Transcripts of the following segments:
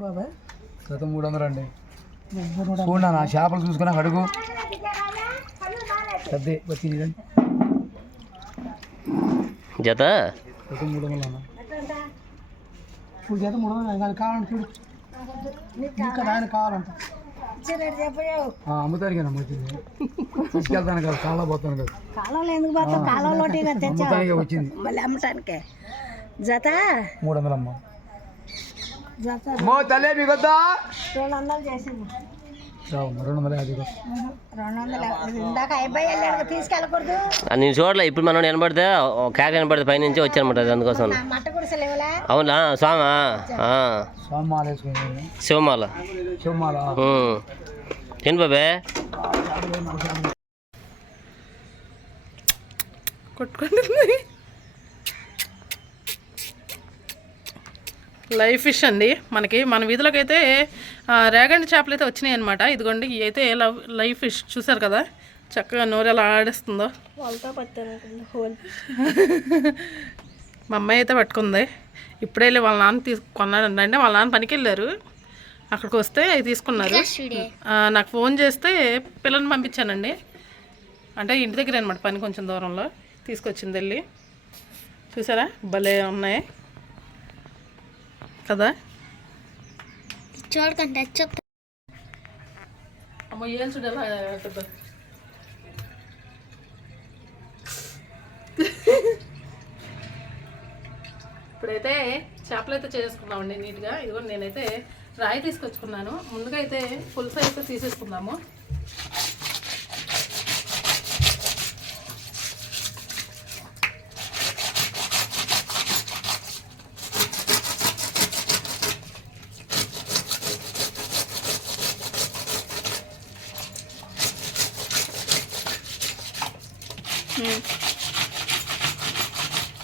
బాబాయ్. జత మూడు వందలు అండి చూడండి నా చేపలు చూసుకుని అడుగు. పెద్ద వచ్చింది. జత జత? మూడు వందలు అన్న ఇప్పుడు చేత మూడు వందలు కానీ కావాలంటే చూడు. ఇంకా ఆయన కావాలంట. ఆ, అమ్ముతానికి వచ్చింది తీసుకెళ్తాను కదా చాలా పోతాను కదా. కాలంలో ఎందుకు పోతాం కాలంలో అమ్ముతానికి వచ్చింది. మళ్ళీ అమ్మటానికే జత? మూడు వందలు తల్లే మీకొద్దా రెండు వందలు చేసింది. రెండు వందల యాభై కొద్దా. రెండు వందలు ఇందాక అయిపోయి వెళ్ళాడు తీసుకెళ్ళకూడదు. ఆ, నేను చూడలే ఇప్పుడు మనం వినపడితే కేక వినపడితే పైనుంచి వచ్చానమాట అది అందుకోసం అవునా? స్వామా? శివమాల. శివమాల. ఏంటి బాబే. కొట్టుకుంటుంది లైవ్ ఫిష్ అండి మనకి. మన వీధిలోకి అయితే రేగండి చేపలు అయితే వచ్చినాయి అనమాట ఇదిగోండి అయితే లవ్ లైవ్ ఫిష్ చూసారు కదా? చక్కగా నోరు ఎలా ఆడేస్తుందో. మా అమ్మాయి అయితే పట్టుకుంది. ఇప్పుడే వెళ్ళి వాళ్ళ నాన్న తీసు కొన్నాడండి అంటే వాళ్ళ నాన్న పనికి వెళ్ళారు. అక్కడికి వస్తే అవి తీసుకున్నారు. నాకు ఫోన్ చేస్తే పిల్లల్ని పంపించానండి. అంటే ఇంటి దగ్గర అనమాట పని కొంచెం దూరంలో. తీసుకొచ్చింది వెళ్ళి. చూసారా? భలే ఉన్నాయి. కదా? చూడకండి చెప్తా. అమ్మ ఏం చూడు. ఇప్పుడైతే చేపలు అయితే చేసుకున్నామండి నీట్గా. ఇదిగో నేనైతే రాయి తీసుకొచ్చుకున్నాను. ముందుగా అయితే పులుసు అయితే తీసేసుకుందాము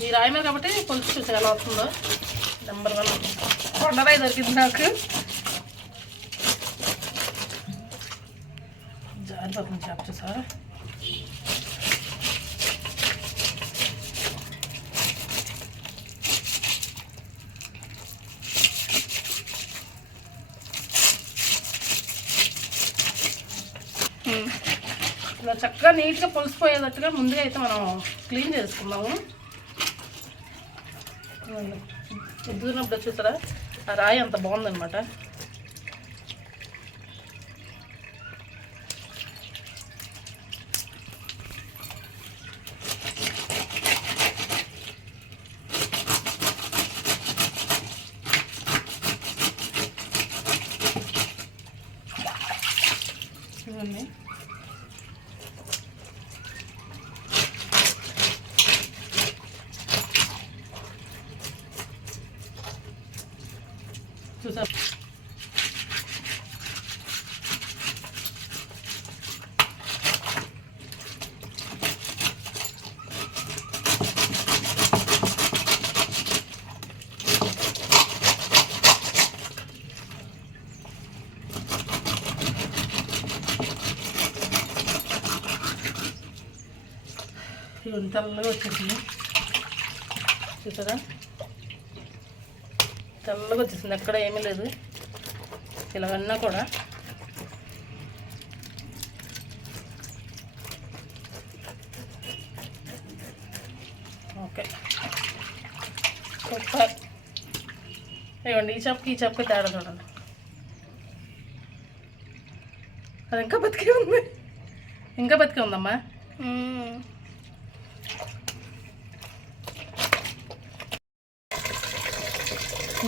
ఈ రాయి మీద కాబట్టి పులుసు చూసి ఎలా వస్తుందో నెంబర్ వన్ కొండరాయి దొరికింది నాకు. జారిపోతుంది చేప చూసా ఇలా చక్కగా నీట్గా పులిసిపోయేటట్టుగా ముందుగా అయితే మనం క్లీన్ చేసుకుందాము. దూరినప్పుడు చూసారా? ఆ రాయి అంత బాగుందనమాట చూడండి చూసా ఇవన్నీ తెల్లగా వచ్చేసింది. చూసారా? తెల్లగా వచ్చేసింది. ఎక్కడ ఏమీ లేదు. ఇలాగన్నా కూడా. ఓకే. సూపర్ ఇవ్వండి ఈ చెప్పకి ఈ చెప్పకి తేడా చూడండి. అది ఇంకా బతికే ఉంది. ఇంకా బతికే ఉందమ్మా?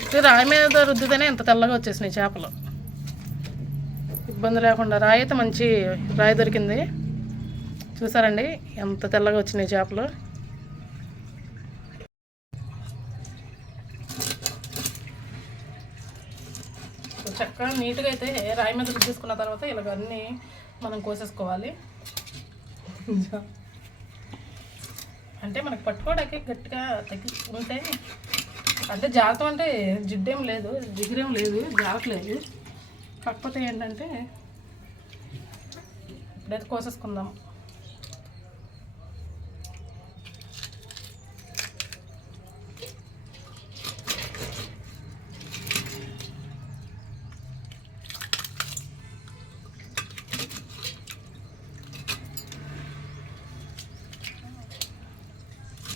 ఉత్తి రాయి మీద రుద్దితేనే ఇంత తెల్లగా వచ్చేసినాయి చేపలు. ఇబ్బంది లేకుండా రాయి అయితే మంచి రాయి దొరికింది. చూసారండి ఎంత తెల్లగా వచ్చినాయి చేపలు. చక్కగా నీట్గా అయితే రాయి మీద రుద్దేసుకున్న తర్వాత ఇలాగ అన్నీ మనం కోసేసుకోవాలి. అంటే మనకు పట్టుకోవడానికి గట్టిగా తగ్గి ఉంటే అంటే జాతం అంటే జిడ్డేం లేదు జిగురేం లేదు జారట్లేదు కాకపోతే ఏంటంటే ఇప్పుడైతే కోసేసుకుందాం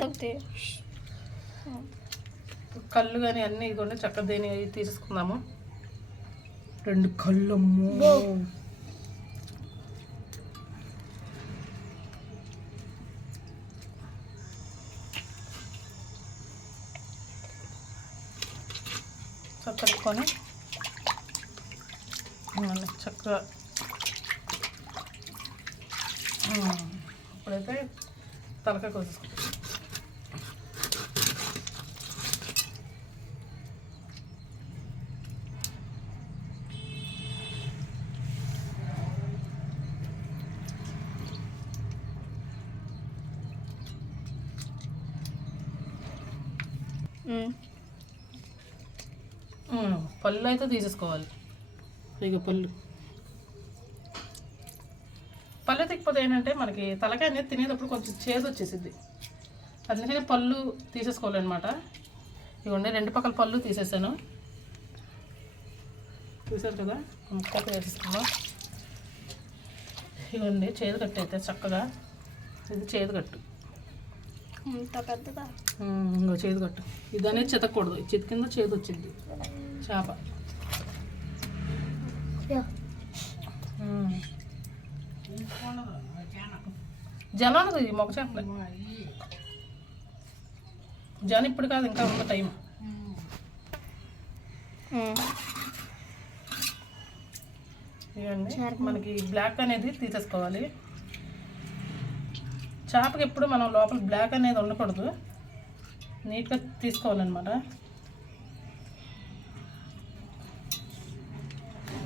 Okay. కళ్ళు కానీ అన్నీ ఇదిగోండి చక్కగా దేని అవి తీసుకుందాము. రెండు కళ్ళు. చక్కకొని చక్కగా ఇప్పుడైతే తలకాయ కోసేసుకుంటాం పళ్ళు అయితే తీసేసుకోవాలి. ఇక పళ్ళు. పళ్ళు తిక్కపోతే ఏంటంటే మనకి తలకాయ అనేది తినేటప్పుడు కొంచెం చేదు వచ్చేసిద్ది. అందుకని పళ్ళు తీసేసుకోవాలన్నమాట. ఇవ్వండి రెండు పక్కల పళ్ళు తీసేసాను. చూసారు కదా ముక్క వేసేసుకున్నాం. ఇవ్వండి చేదు కట్టు అయితే చక్కగా. ఇది చేదు కట్టు. ఇంకో చేదు కట్టు. ఇది అనేది చితకూడదు. ఇది చితికింద చేదు వచ్చింది. చేప. జనాలు మొగ చేపలే జన ఇప్పుడు కాదు ఇంకా ఉంది టైం. ఇవ్వండి మనకి బ్లాక్ అనేది తీసేసుకోవాలి. చేపకి ఎప్పుడు మనం లోపల బ్లాక్ అనేది ఉండకూడదు. నీట్గా తీసుకోవాలన్నమాట.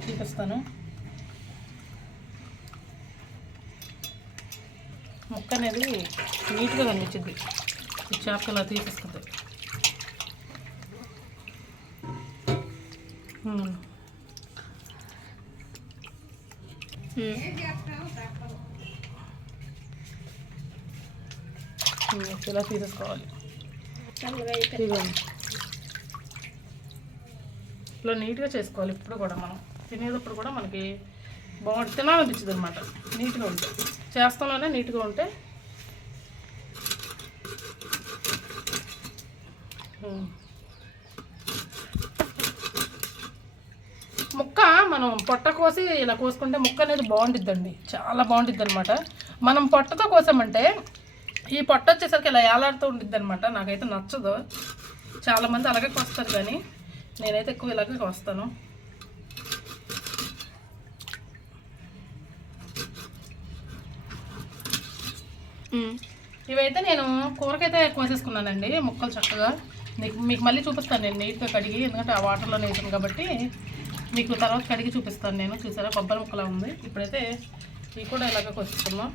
చూపిస్తాను. ముక్క అనేది నీట్గా కనిపించింది ఈ చేపకి ఇలా తీసేస్తుంది ఇలా తీసేసుకోవాలి. ఇలా నీట్గా చేసుకోవాలి. ఇప్పుడు కూడా మనం. తినేటప్పుడు కూడా మనకి బాగుంటుంది. తినాలనిపించదు అనమాట నీట్గా ఉంటే. చేస్తాలోనే నీట్గా ఉంటే. ముక్క మనం పొట్ట కోసి ఇలా కోసుకుంటే ముక్క అనేది బాగుంటుందండి చాలా బాగుంటుంది అనమాట మనం పొట్టతో కోసామంటే ఈ పొట్ట వచ్చేసరికి ఇలా ఏలాడుతూ ఉంటుంది అనమాట నాకైతే నచ్చదు. చాలామంది అలాగే కోస్తారు కానీ నేనైతే ఎక్కువ ఇలాగే కోస్తాను. ఇవైతే నేను కూరకైతే కోసేసుకున్నానండి ముక్కలు చక్కగా. మీకు మీకు మళ్ళీ చూపిస్తాను నేను నీట్గా కడిగి ఎందుకంటే ఆ వాటర్లో వేసాను కాబట్టి మీకు తర్వాత కడిగి చూపిస్తాను నేను. చూసారా? కొబ్బరి ముక్కలా ఉంది. ఇప్పుడైతే ఇవి కూడా ఇలాగ కోసేసుకుందాం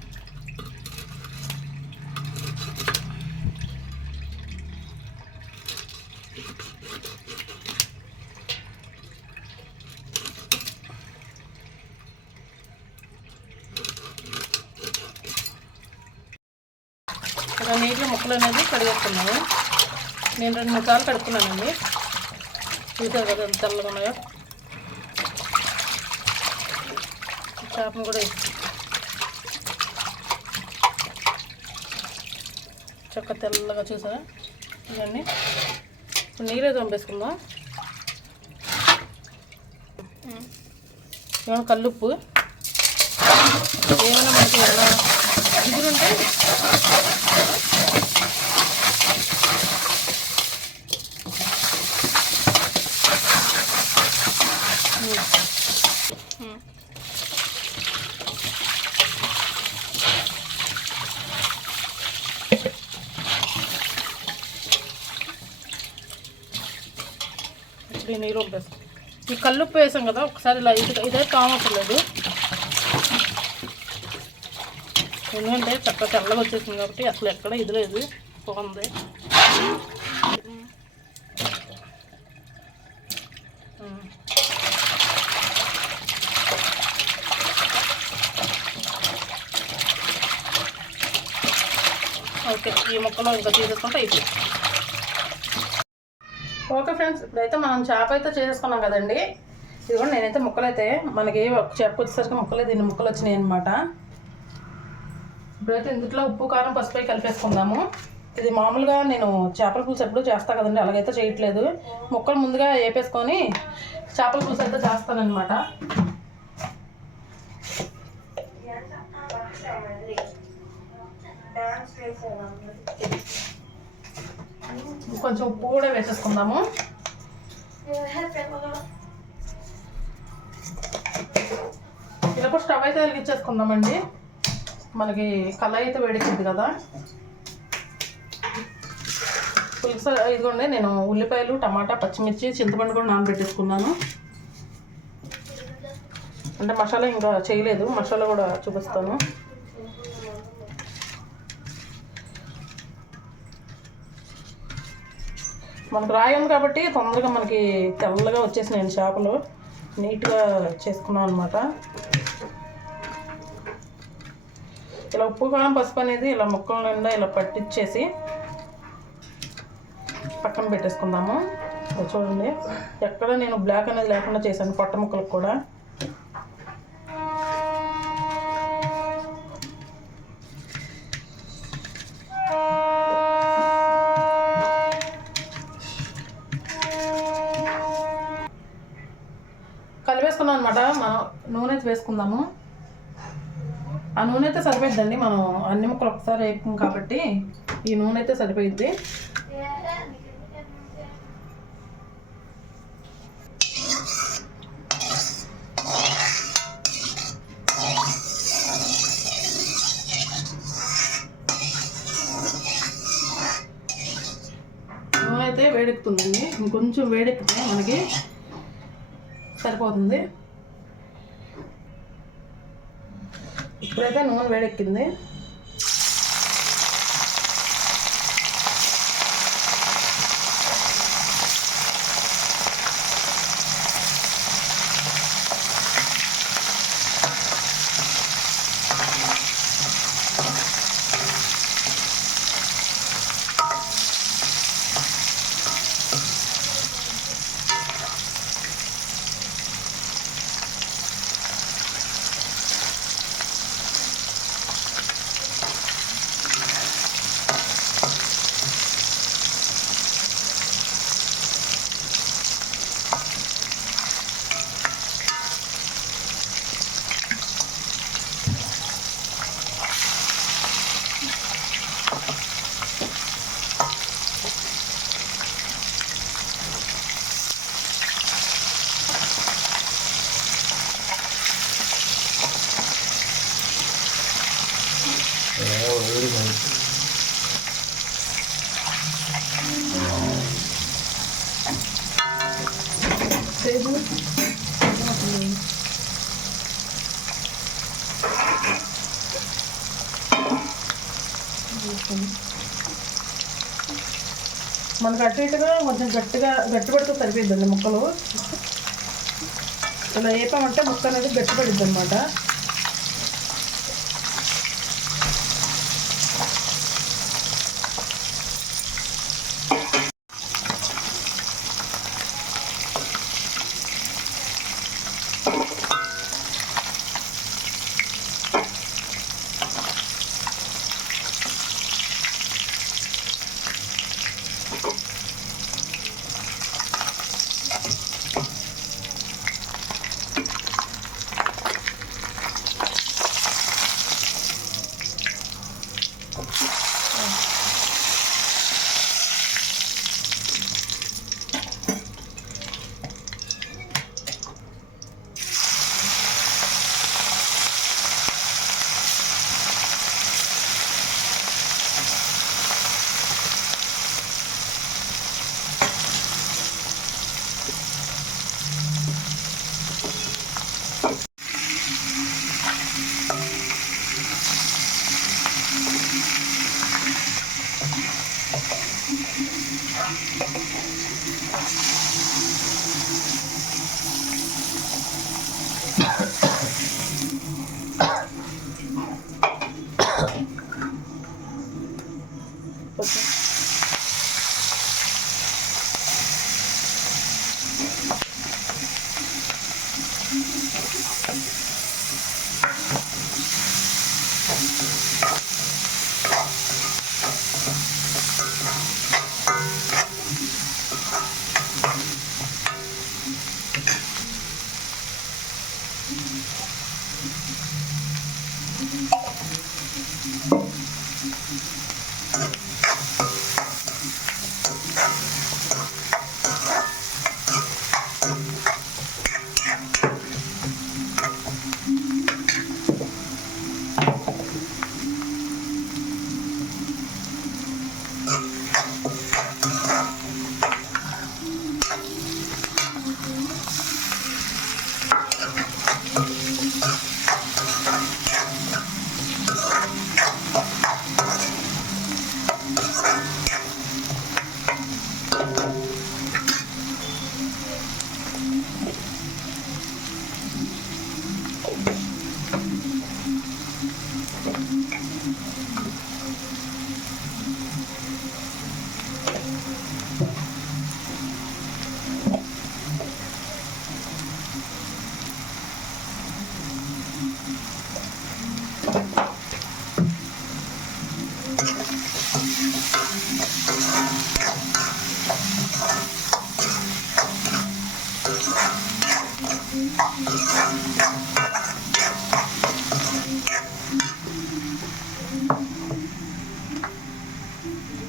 ఇలా ముక్కలు అనేది కడిగేస్తున్నాము నేను రెండు మూడు సార్లు కడుక్కున్నానండి. చూసారు కదా ఎంత తెల్లగా ఉన్నాయో. చేపను కూడా చక్క తెల్లగా చూసారా? ఇవన్నీ. ఇప్పుడు నీరే పంపేసుకుందాం ఏమైనా కల్లుప్పు? ఏమైనా మనకి ఏమైనా జిగురుంటే ఇప్పుడు ఈ నీళ్ళు పంపేస్తాం ఈ కల్లుప్పు వేసాం కదా ఒకసారి ఇలా ఇది ఇదే కామట్లేదు ఎందుకంటే చక్క తెల్లగా వచ్చేసింది కాబట్టి అసలు ఎక్కడ ఇది లేదు బాగుంది. ఓకే ఈ మొక్కలో ఇంకా తీసేసుకుంటే అయిపోయింది. ఓకే ఫ్రెండ్స్ ఇప్పుడైతే మనం చేప అయితే చేసేసుకున్నాం కదండి. ఇదిగోండి నేనైతే ముక్కలైతే మనకి ఒక చేప వచ్చేసరికి ముక్కలే దీన్ని ముక్కలు వచ్చినాయి అనమాట ఇప్పుడైతే ఇందులో ఉప్పు కారం పసుపు కలిపేసుకుందాము. ఇది మామూలుగా నేను చేపల పులుసు ఎప్పుడు చేస్తా కదండి అలాగైతే చేయట్లేదు. ముక్కలు ముందుగా వేపేసుకొని చేపల పులుసు అయితే చేస్తానన్నమాట. కొంచెం ఉప్పు కూడా వేసేసుకుందాము. ఇలా కూడా స్టవ్ అయితే వెలిగించేసుకుందామండి. మనకి కళాయి అయితే వేడెక్కింది కదా. పులుసు ఇదిగోండి నేను ఉల్లిపాయలు టమాటా పచ్చిమిర్చి చింతపండు కూడా నానబెట్టేసుకున్నాను. అంటే మసాలా ఇంకా చేయలేదు మసాలా కూడా చూపిస్తాను. మనకు రాయం కాబట్టి తొందరగా మనకి తెల్లగా వచ్చేసినాయి చేపలు. నీట్గా చేసుకున్నాం అనమాట ఇలా ఉప్పు కారం పసుపు అనేది ఇలా ముక్కల నిండా ఇలా పట్టించేసి పక్కన పెట్టేసుకుందాము. చూడండి. ఎక్కడ నేను బ్లాక్ అనేది లేకుండా చేశాను పొట్ట ముక్కలకు కూడా. వేసుకున్నాం అనమాట మనం నూనె అయితే వేసుకుందాము. ఆ నూనె అయితే సరిపోయిద్దండి. మనం అన్ని ముక్కలు ఒకసారి వేపుకుం కాబట్టి ఈ నూనె అయితే సరిపోయిద్ది నూనె అయితే వేడెక్కుతుందండి ఇంకొంచెం వేడెక్కితే మనకి సరిపోతుంది ఇప్పుడైతే నూనె వేడెక్కింది మనకు అటు ఇటుగా కొంచెం గట్టిగా గట్టిపడితే సరిపోద్దండి ముక్కలు. ఇలా వేపామంటే ముక్క అనేది గట్టిపడిద్ది అనమాట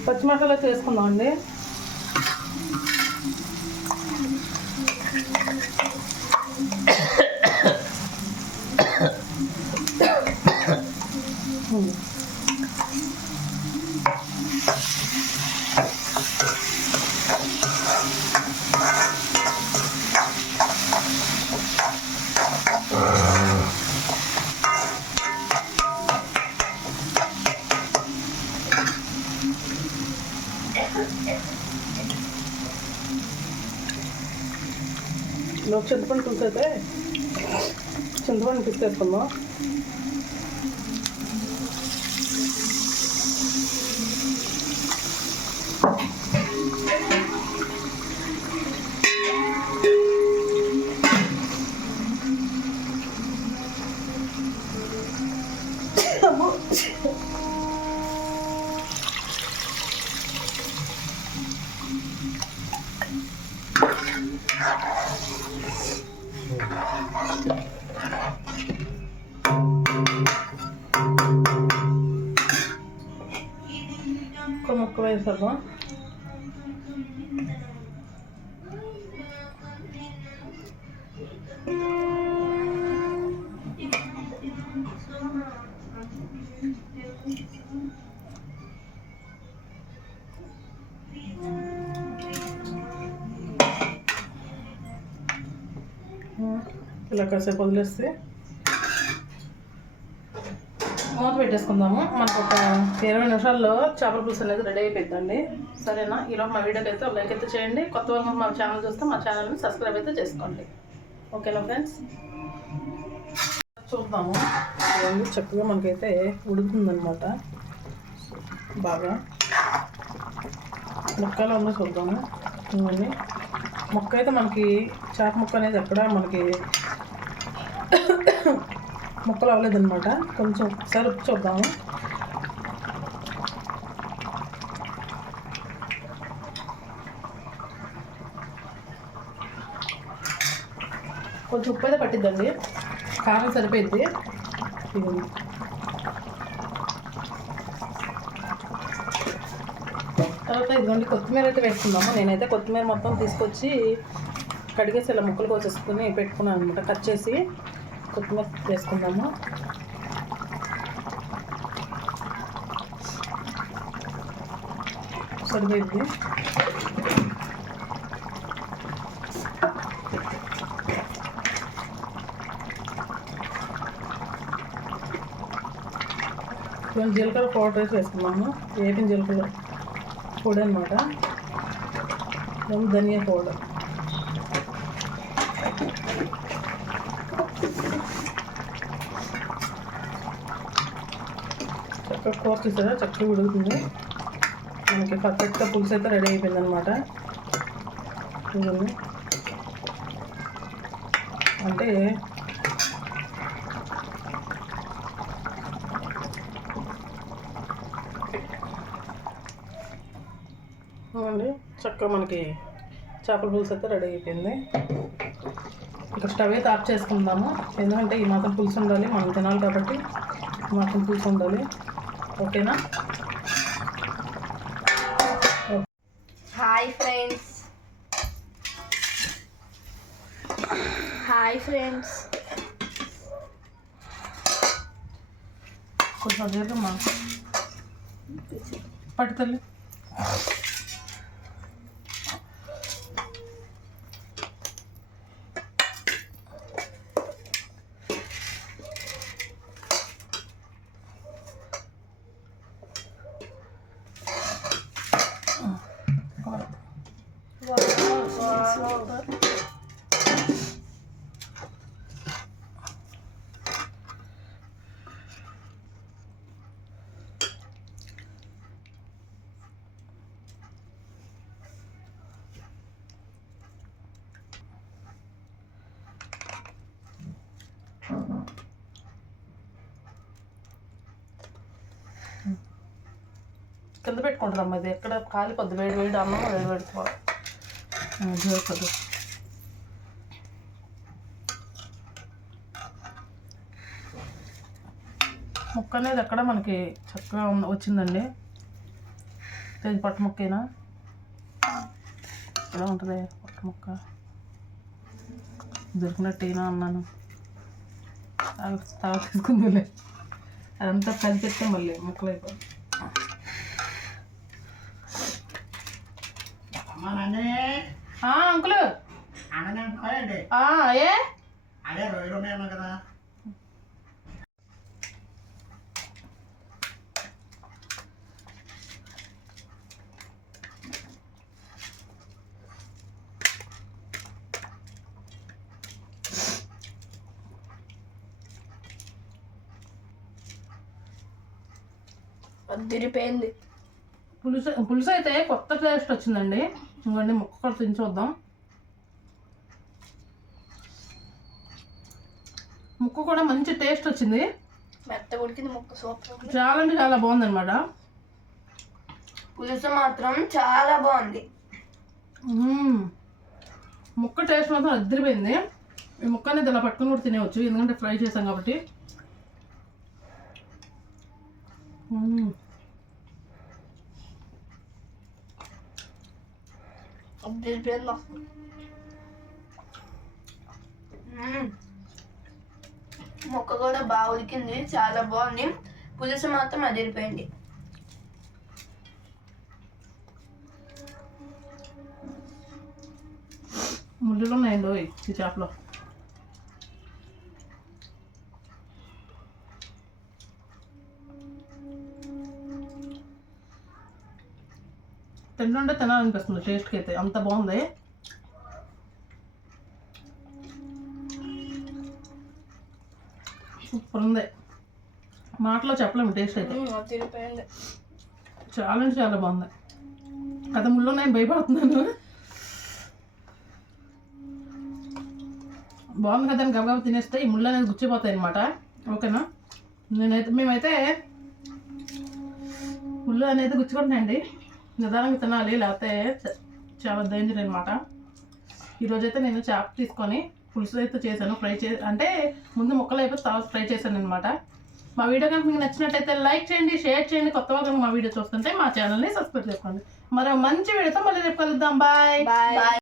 పచ్చి చేసుకుందాం అండి. లోపు చింతపండు పులుసు అయితే చింతపండు ఇలా కాసేపు వదిలేస్తే మూత పెట్టేసుకుందాము. మనకు ఒక ఇరవై నిమిషాల్లో చేపల పులుసు అనేది రెడీ అయిపోయిందండి సరేనా? ఈరోజు మా వీడియోకి అయితే లైక్ అయితే చేయండి. కొత్త వాళ్ళు మా ఛానల్ చూస్తే మా ఛానల్ని సబ్స్క్రైబ్ అయితే చేసుకోండి. ఓకేనా ఫ్రెండ్స్? చూద్దాము. ఇవన్నీ చక్కగా మనకైతే ఉడుతుందనమాట బాగా ముక్కలు ఉందో చూద్దాము. ఇవన్నీ ముక్క అయితే మనకి చేప ముక్క అనేది ఎక్కడ మనకి ముక్కలు అవ్వలేదన్నమాట. కొంచెం ఒకసారి ఉప్పు చూద్దాము. కొంచెం ఉప్పు అయితే పట్టిద్దండి. కారం సరిపోయింది. తర్వాత ఇదిగోండి కొత్తిమీర అయితే వేసుకుందాము. నేనైతే కొత్తిమీర మొత్తం తీసుకొచ్చి కడిగేసి ఇలా ముక్కలు కోసేసుకుని పెట్టుకున్నాను అనమాట కట్ చేసి కొత్తిమీర వేసుకుందాము సరిపోయింది కొంచెం జీలకర్ర పౌడర్ వేసి వేసుకున్నాము వేపిన జీలకర్ర పొడి అనమాట కొంచెం ధనియా పౌడర్ చక్కగా కూర చూసారా చక్కగా ఉడుకుతుంది మనకి పర్ఫెక్ట్గా పులుసు అయితే రెడీ అయిపోయింది అనమాట చూడండి. అంటే అండి చక్కగా మనకి చేపల పులుసు అయితే రెడీ అయిపోయింది. ఇక స్టవ్ అయితే ఆఫ్ చేసుకుందాము. ఎందుకంటే ఈ మాత్రం పులుసు ఉండాలి మనం తినాలి కాబట్టి ఈ మాత్రం పులుసు ఉండాలి. ఓకేనా? Hi friends. Hi friends. కొంచెం దీర్ఘమ్మా పట్టు కింద పెట్టుకుంటుందమ్మా ఇది. ఎక్కడ కాలి కొద్ది వేడి వేడి అన్నం వేడి జోకదు ముక్క అనేది ఎక్కడ మనకి చక్కగా వచ్చిందండి? తేజ్ పట్టు ముక్కైనా? ఎలా ఉంటుంది పట్టు ముక్క? దొరికినట్టేనా అన్నాను. తాగ తీసుకుందిలే. అదంతా కలిపెడితే మళ్ళీ ముక్కలు అయిపోయి అంకుల్. ఏ? అదే రొయ్యలు ఉన్నాయన్నా కదా. అదిరిపోయింది పులుసు పులుసు అయితే కొత్త టేస్ట్ వచ్చిందండి. ఇంకోండి ముక్క కూడా తిని చూద్దాం. ముక్క కూడా మంచి టేస్ట్ వచ్చింది. మెత్త ఉడికింది ముక్క సూపర్ చాలా అంటే చాలా బాగుంది అనమాట పులుసు మాత్రం చాలా బాగుంది. ముక్క టేస్ట్ మాత్రం అద్దరిపోయింది. ఈ ముక్క అనేది ఇలా పట్టుకుని కూడా తినేవచ్చు ఎందుకంటే ఫ్రై చేసాం కాబట్టి. అసలు. మ్మ్. ముక్క కూడా బాగా ఉడికింది చాలా బాగుంది పులుసు మాత్రం అదిరిపోయింది ముళ్ళులు ఉన్నాయండి ఈ చేపలో తింటుంటే తినాలనిపిస్తుంది. టేస్ట్కి అయితే అంత బాగుంది. సూపర్ ఉంది. మాటలో చెప్పలేము టేస్ట్ అయితే. చాలా అంటే చాలా బాగుంది. కథ ముళ్ళు నేను భయపడుతున్నాను. బాగుంది కదా అని గబగబా తినేస్తే ఈ ముళ్ళు అనేది గుచ్చిపోతాయి అనమాట ఓకేనా? నేనైతే మేమైతే ముళ్ళు అనేది గుచ్చుకుంటాయండి నిదానంగా తినాలి లేకపోతే చాలా డేంజర్ అనమాట ఈరోజైతే నేను చేప తీసుకొని పులుసు అయితే చేశాను ఫ్రై చే అంటే ముందు ముక్కలు అయిపోతే తర్వాత ఫ్రై చేశాను అనమాట మా వీడియో కనుక మీకు నచ్చినట్టయితే లైక్ చేయండి షేర్ చేయండి కొత్త వాళ్ళు మా వీడియో చూస్తుంటే మా ఛానల్ని సబ్స్క్రైబ్ చేసుకోండి. మరో మంచి వీడియోతో మళ్ళీ రేపు కలుద్దాం. Bye bye